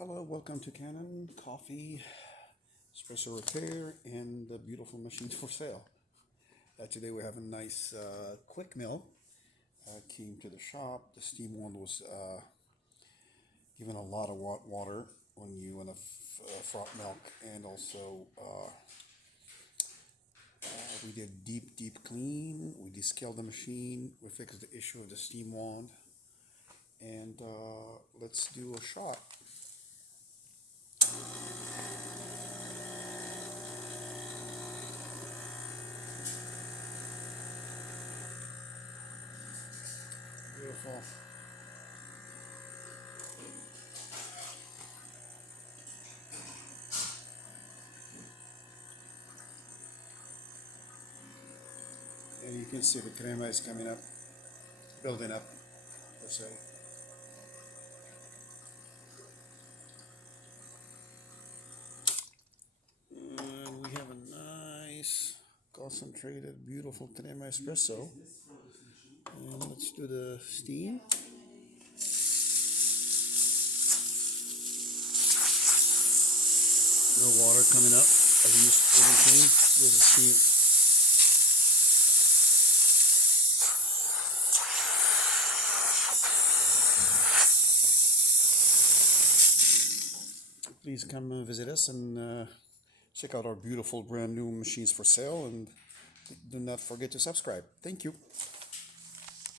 Hello, welcome to Kanen Coffee, Espresso Repair, and the beautiful machines for sale. Today we have a nice quick mill. Came to the shop. The steam wand was given a lot of water when you want to froth milk, and also we did deep clean. We descaled the machine. We fixed the issue of the steam wand, and let's do a shot. Beautiful. And you can see the crema is coming up, building up, per se. And we have a nice, concentrated, beautiful crema espresso. And let's do the steam. No water coming up as you use really clean. There's a steam. Please come and visit us and check out our beautiful brand new machines for sale, and do not forget to subscribe. Thank you.